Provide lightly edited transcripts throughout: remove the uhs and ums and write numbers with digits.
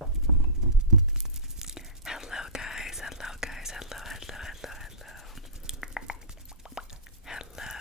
Hello guys, hello guys, hello, hello, hello, hello. Hello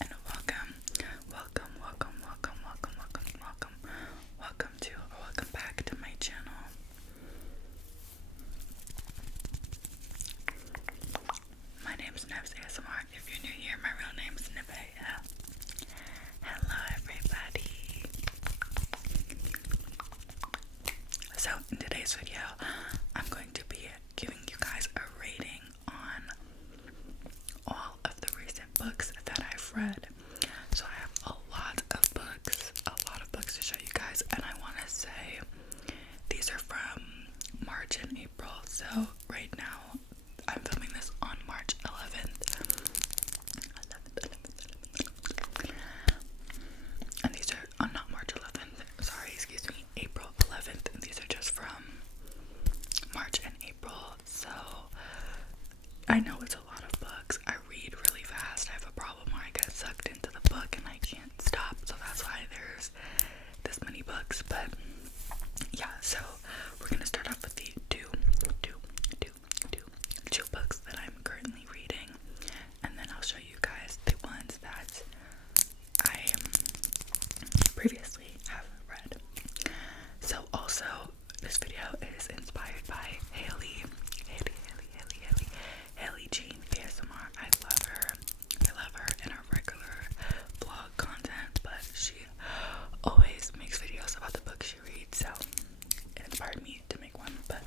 and welcome, welcome, welcome, welcome, welcome, welcome, welcome, welcome to or welcome back to my channel. My name's nevs.asmryt. If you're new here, my real name's Nevaeh. Hello everybody. So in today's video, I'm going to be giving you guys a rating on all of the recent books that I've read. So I have a lot of books to show you guys, and I want to say these are from March and April. So right now, I'm filming this on March 11th. And these are, not March 11th, sorry, excuse me, April 11th, and these are just from March and April. So I know it's a lot of books. I read really fast. I have a problem where I get sucked into the book and I can't stop, so that's why there's this many books. But yeah, so we're gonna start off with the two books that I'm currently reading, and then I'll show you guys the ones that I previously have read. So also, this video is inspired by Haley Jean ASMR. I love her in her regular vlog content, but she always makes videos about the books she reads, so it inspired me to make one. But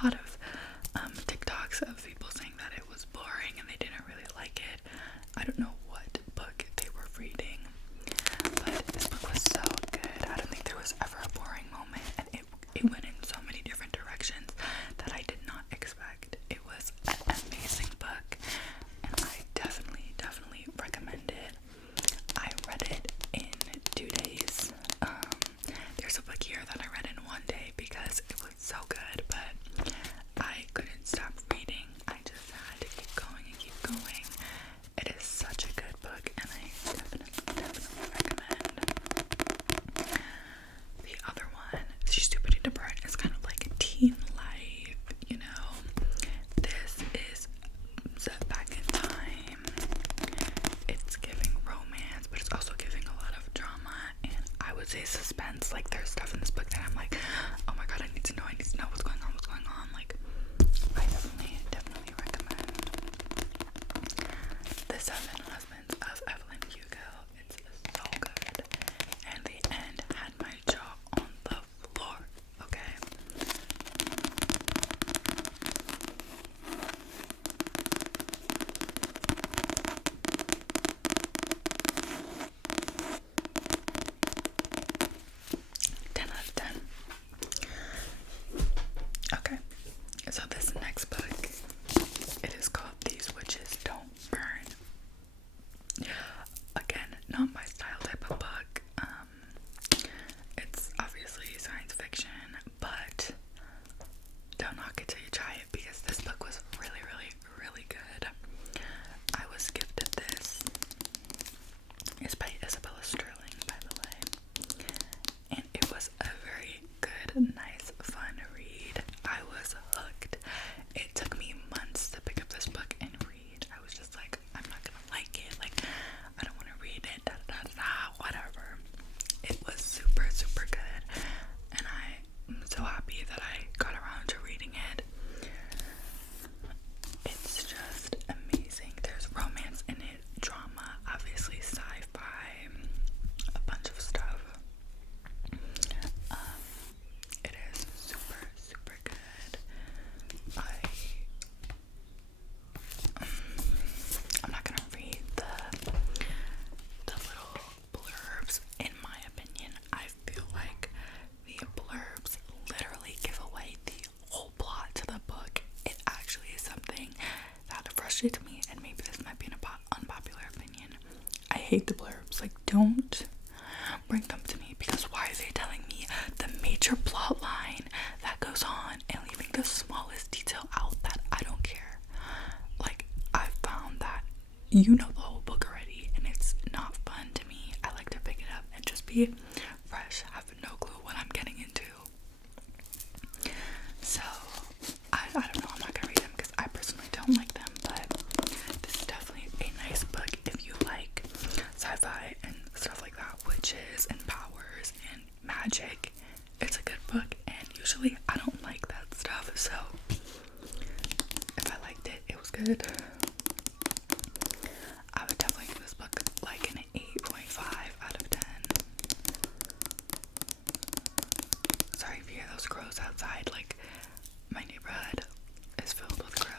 a lot of TikToks of people saying that it was boring and they didn't really like it. I don't know what book they were reading, but this book was so good. I don't think there was ever a boring moment, and it went in so many different directions that I did not expect. It was an amazing book, and I definitely recommend it. I read it in 2 days. There's a book here that I read in 1 day because it was so good, but I couldn't stop reading. I just had to keep going and keep going. It is such a good book, and I definitely recommend. The other one, She's Too Pretty to Burn, is kind of like a teen life, you know. This is set back in time. It's giving romance, but it's also giving a lot of drama, and I would say suspense. Like, there's stuff in this book that I'm like, oh my god, I need to know what's going on. Like, I definitely recommend The 7 Husbands of Evelyn Hugo. It's so good, and the end had my jaw on the floor. Okay. 10 out of 10. Okay, so this next book, it is called These Witches Don't Burn. Again, not my style type of book. It's obviously science fiction, but don't knock it till you try it, because this book was really good. I was gifted this. It's by Isabella Sterling, by the way, and it was a very good, nice, fun read. I was hooked. It took me months to pick up this book and read. I was just like, I'm not gonna like it. Like, I don't want to read it. Whatever. It was super good, and I'm so happy that I got around to reading it. It's just amazing. There's romance in it, drama, obviously sci-fi, a bunch of stuff. It is super good. I'm not gonna read the little blurbs. In my opinion, I feel like the blurbs literally give away the whole plot to the book. It actually is something that frustrates me, and maybe this might be an unpopular opinion. I hate the blurbs. Like, don't bring them to me, because why are they telling me the major plot line that goes on and leaving the smallest detail out that I don't care? Like, I found that you know the whole book already, and it's not fun to me. I like to pick it up and just be fresh, have no clue what I'm getting into. So I don't know, I'm not gonna read them because I personally don't like them, but this is definitely a nice book if you like sci-fi and stuff like that, witches and powers and magic. It's a good book, and usually I don't like that stuff, so if I liked it, it was good. I would definitely give this book like an 8.5 out of 10. Sorry if you hear those crows outside. Like, my neighborhood is filled with crows.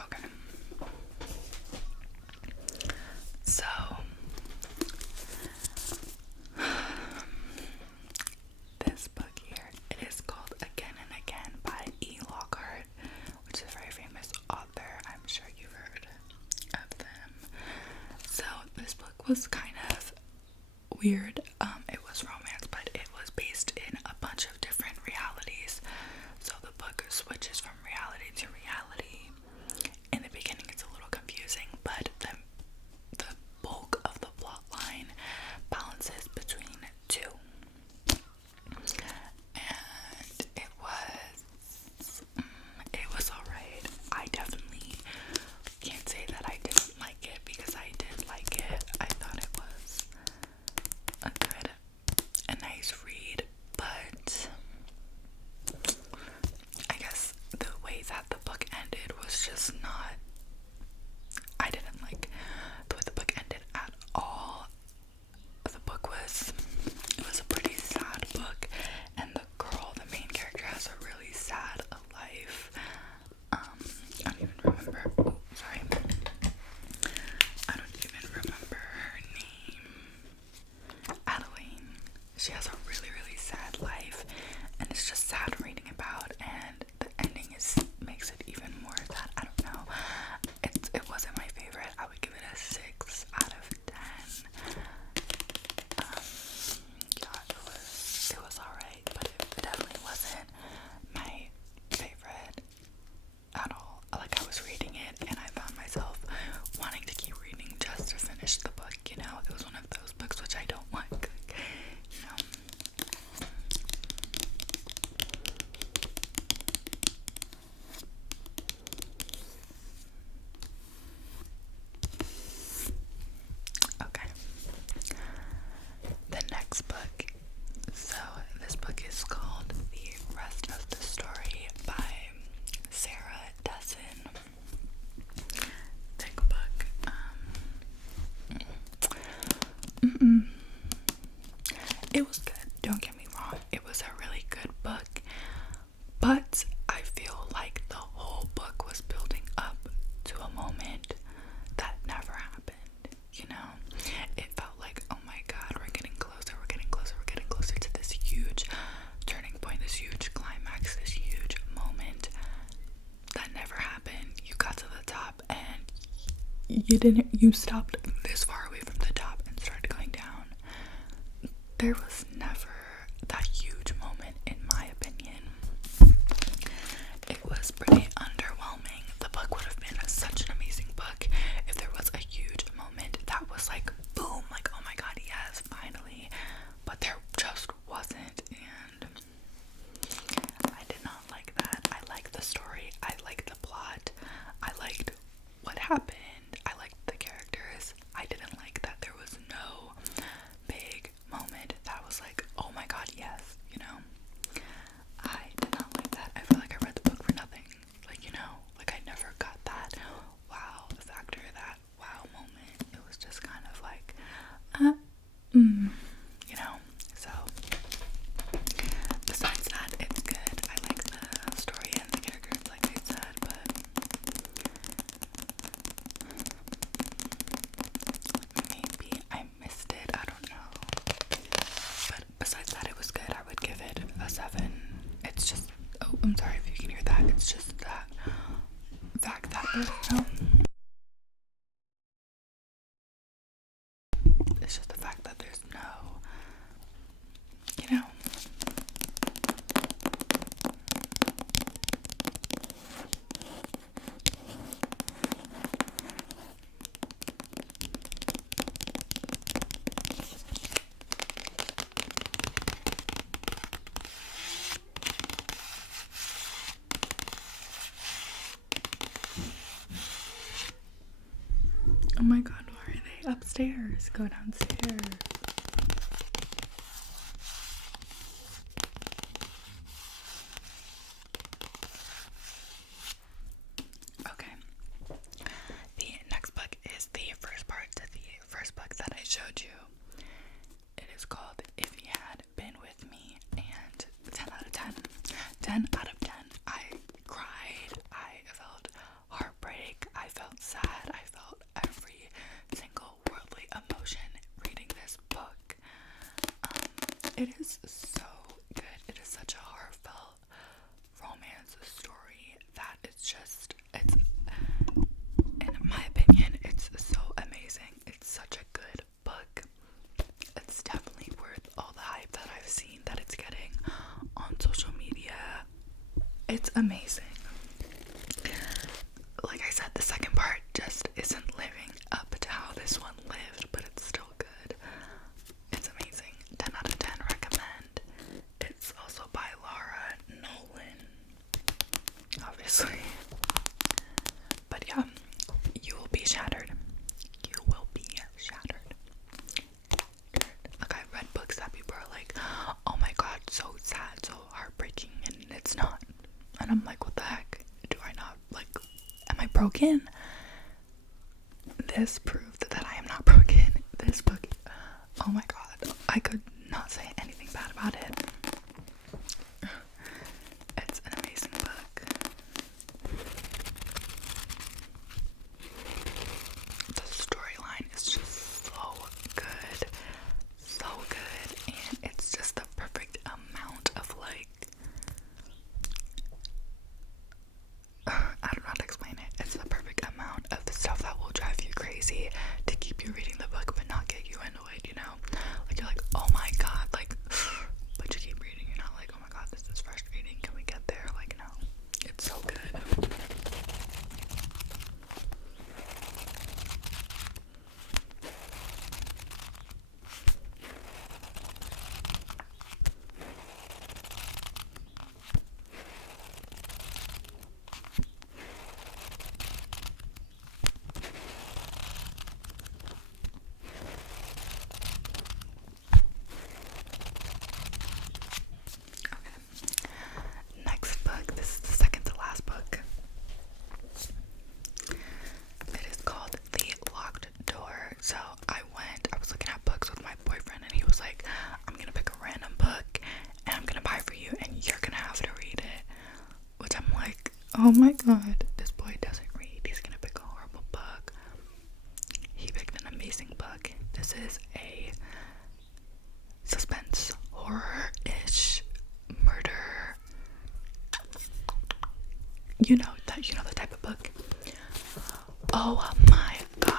Okay. So, this book here, it is called Again and Again by E. Lockhart, which is a very famous author. I'm sure you've heard of them. So, this book was kind of weird. It was romance, but it was based in a bunch of different realities. So the book switches from reality to reality. In the beginning, it's a little confusing, but the bulk of the plot line balances between two. And it was alright. I definitely can't say that I didn't like it, because I did like it. I thought it was a you stopped this far away from the top and started going down. There was never that huge moment, in my opinion. It was pretty underwhelming. The book would have been such an amazing book if there was a huge moment that was like, boom, like, oh my god, yes, finally. But there just wasn't, and I did not like that. I liked the story, I liked the plot, I liked what happened, I liked the characters. I didn't like that there was no big moment that was like, oh my god, yes, you know? I did not like that. I feel like I read the book for nothing. Like, you know, like I never got that wow factor, that wow moment. It was just kind of like, you know? So, besides that, it's good. I like the story and the characters, like I said, but maybe I missed it. I don't know. But besides that, it was good. I would give it a 7. It's just, oh, I'm sorry if you can hear that. It's just that fact that there's no, it's just the fact that there's no, you know. Oh my god, why are they upstairs? Go downstairs. Okay. The next book is the first part to the first book that I showed you. It is called If You Had Been With Me, and 10 out of 10. 10 out of 10. I cried. I felt heartbreak. I felt sad. I felt every single worldly emotion reading this book. It is so good. It is such a heartfelt romance story that it's just, it's, in my opinion, it's so amazing. It's such a good book. It's definitely worth all the hype that I've seen that it's getting on social media. It's amazing. Like I said, the second part just isn't living up to how this one lived, but it's still good. It's amazing. 10 out of 10 recommend. It's also by Laura Nolan, obviously. But yeah, you will be shattered. You will be shattered. Like, I've read books that people are like, oh my god, so sad, so heartbreaking, and it's not. And I'm like, what the heck? Do I not, like, am I broken? This proved that I am not broken. This book, oh my god, I could not say anything bad about it. It's an amazing book. The storyline is just so good. So good. And it's just the perfect amount of, like, I don't know how to explain it. It's the perfect amount of stuff that will drive you crazy to keep you reading the book but not get you annoyed, you know? Like, you're like, oh my god, like, but you keep reading. You're not like, oh my god, this is frustrating. Can we get there? Like, no. It's so good. Next book, this is the second to last book. It is called The Locked Door. So I was looking at books with my boyfriend, and he was like, I'm gonna pick a random book and I'm gonna buy for you and you're gonna have to read it. Which I'm like, oh my god, this boy doesn't read. He's gonna pick a horrible book. He picked an amazing book. This is a suspense horror-ish murder, you know the type of book. Oh my god,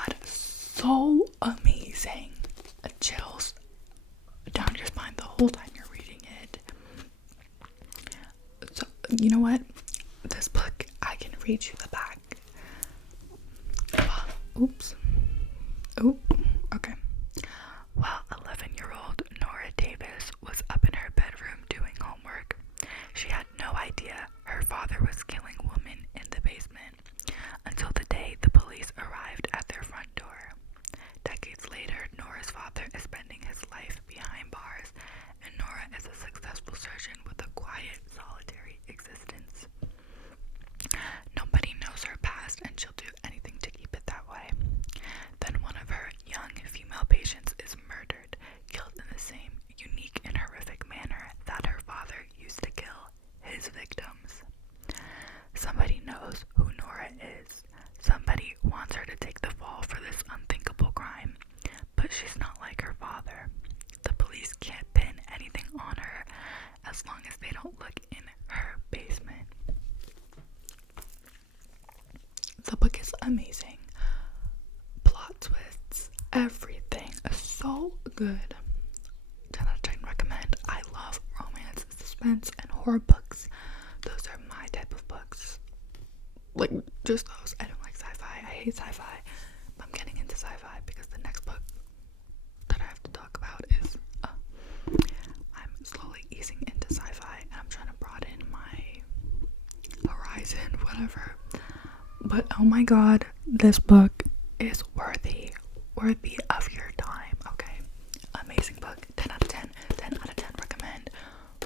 Oops. Oh, okay. Well, 11-year-old Nora Davis was up in her bedroom doing homework. She had no idea her father was killing women in the basement until the day the police arrived at their front door. Decades later, Nora's father is spending his life behind bars, and Nora is a successful surgeon with a quiet, solitary existence. Nobody knows her past, and she'll do anything to keep it that way. Then one of her young female patients is murdered, killed in the same unique and horrific manner that her father used to kill his victims. Somebody knows who Nora is. Somebody wants her to take the fall for this unthinkable crime, but she's not like her father. The police can't pin anything on her as long as they don't look in her basement. The book is amazing. Plot twists, everything is so good. 10 out of 10 recommend. I love romance, suspense, and horror books. Those are my type of books. Like, just those. I don't like sci-fi. I hate sci-fi. But I'm getting into sci-fi because the next book that I have to talk about is I'm slowly easing into sci-fi and I'm trying to broaden my horizon, whatever. But oh my god, this book is worthy of your time, okay? Amazing book. 10 out of 10. 10 out of 10 recommend.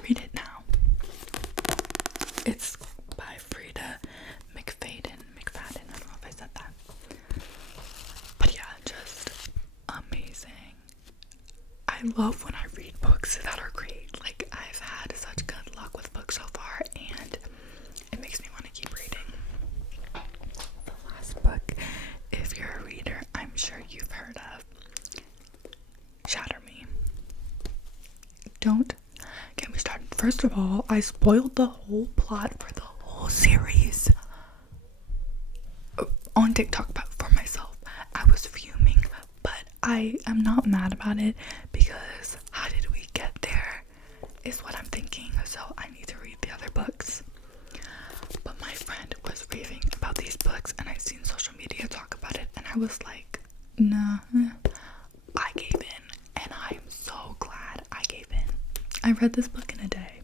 Read it now. It's by Frida McFadden. I don't know if I said that. But yeah, just amazing. I love when I read books that are great. Like, I've had such good luck with books so far, and it makes me want to keep reading. The last book, if you're a reader, I'm sure you've heard of Shatter Me. Don't get me started. First of all, I spoiled the whole plot for the whole series on TikTok, but for myself. I was fuming, but I am not mad about it because how did we get there is what I'm thinking, so I need to read the other books. But my friend was raving about these books and I've seen social media talk about it and I was like, nah. I gave in and I'm so glad I gave in. I read this book in a day.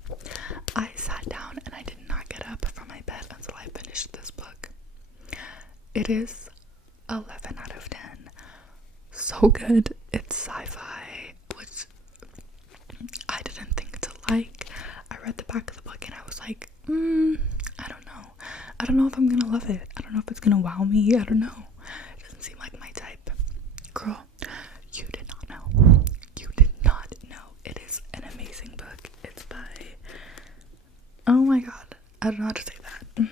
I sat down and I did not get up from my bed until I finished this book. It is 11 out of 10. So good. It's sci-fi, which I didn't think to like. I read the back of the book and I was like, I don't know. I don't know if I'm gonna love it. I don't know if it's gonna wow me. I don't know. It doesn't seem like my type. Girl, you did not know. You did not know. It is an amazing book. It's by, oh my god, I don't know how to say that.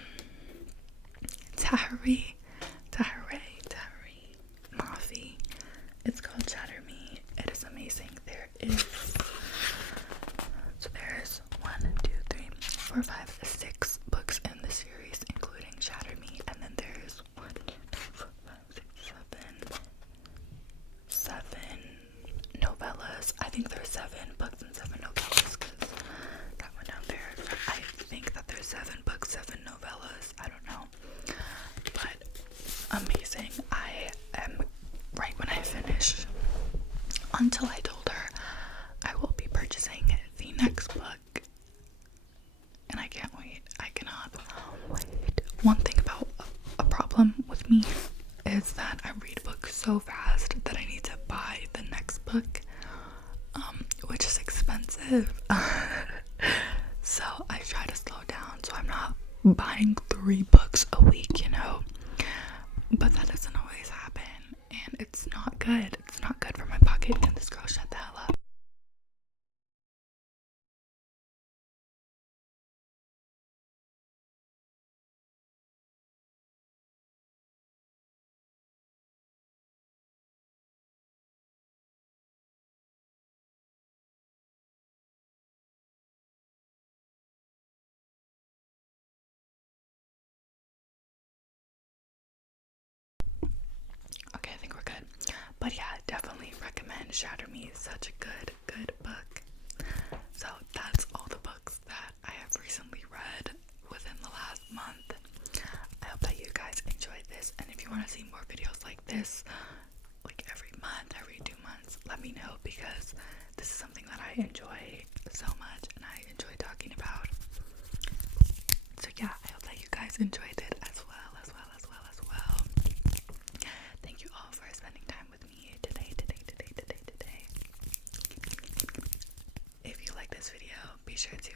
Tahari Mafi. It's called Shatter Me. It is amazing. There's 1, 2, 3, 4, 5, 6 books in the series, including Shatter Me, and then there's 1, 2, 3, 4, 5, 6, 7 novellas. I think there's 7 books and 7 novellas because that one down there. I think that there's 7 books, 7 novellas. I don't know, but amazing. I am right when I finish. Until I told her I will be purchasing the next book, and I can't wait. I cannot wait. One thing about a problem with me is that I read books so fast that I need to buy the next book, which is expensive. So I try to slow down so I'm not buying 3 books a week, you know. But that doesn't always happen, and it's not good. It's not good for my pocket. And this girl, shut the hell up. Okay, I think we're good. But yeah, definitely recommend Shatter Me. Such a good book. So that's all the books that I have recently read within the last month. I hope that you guys enjoyed this, and if you want to see more videos like this, guys enjoyed it as well. Thank you all for spending time with me today. If you like this video, be sure to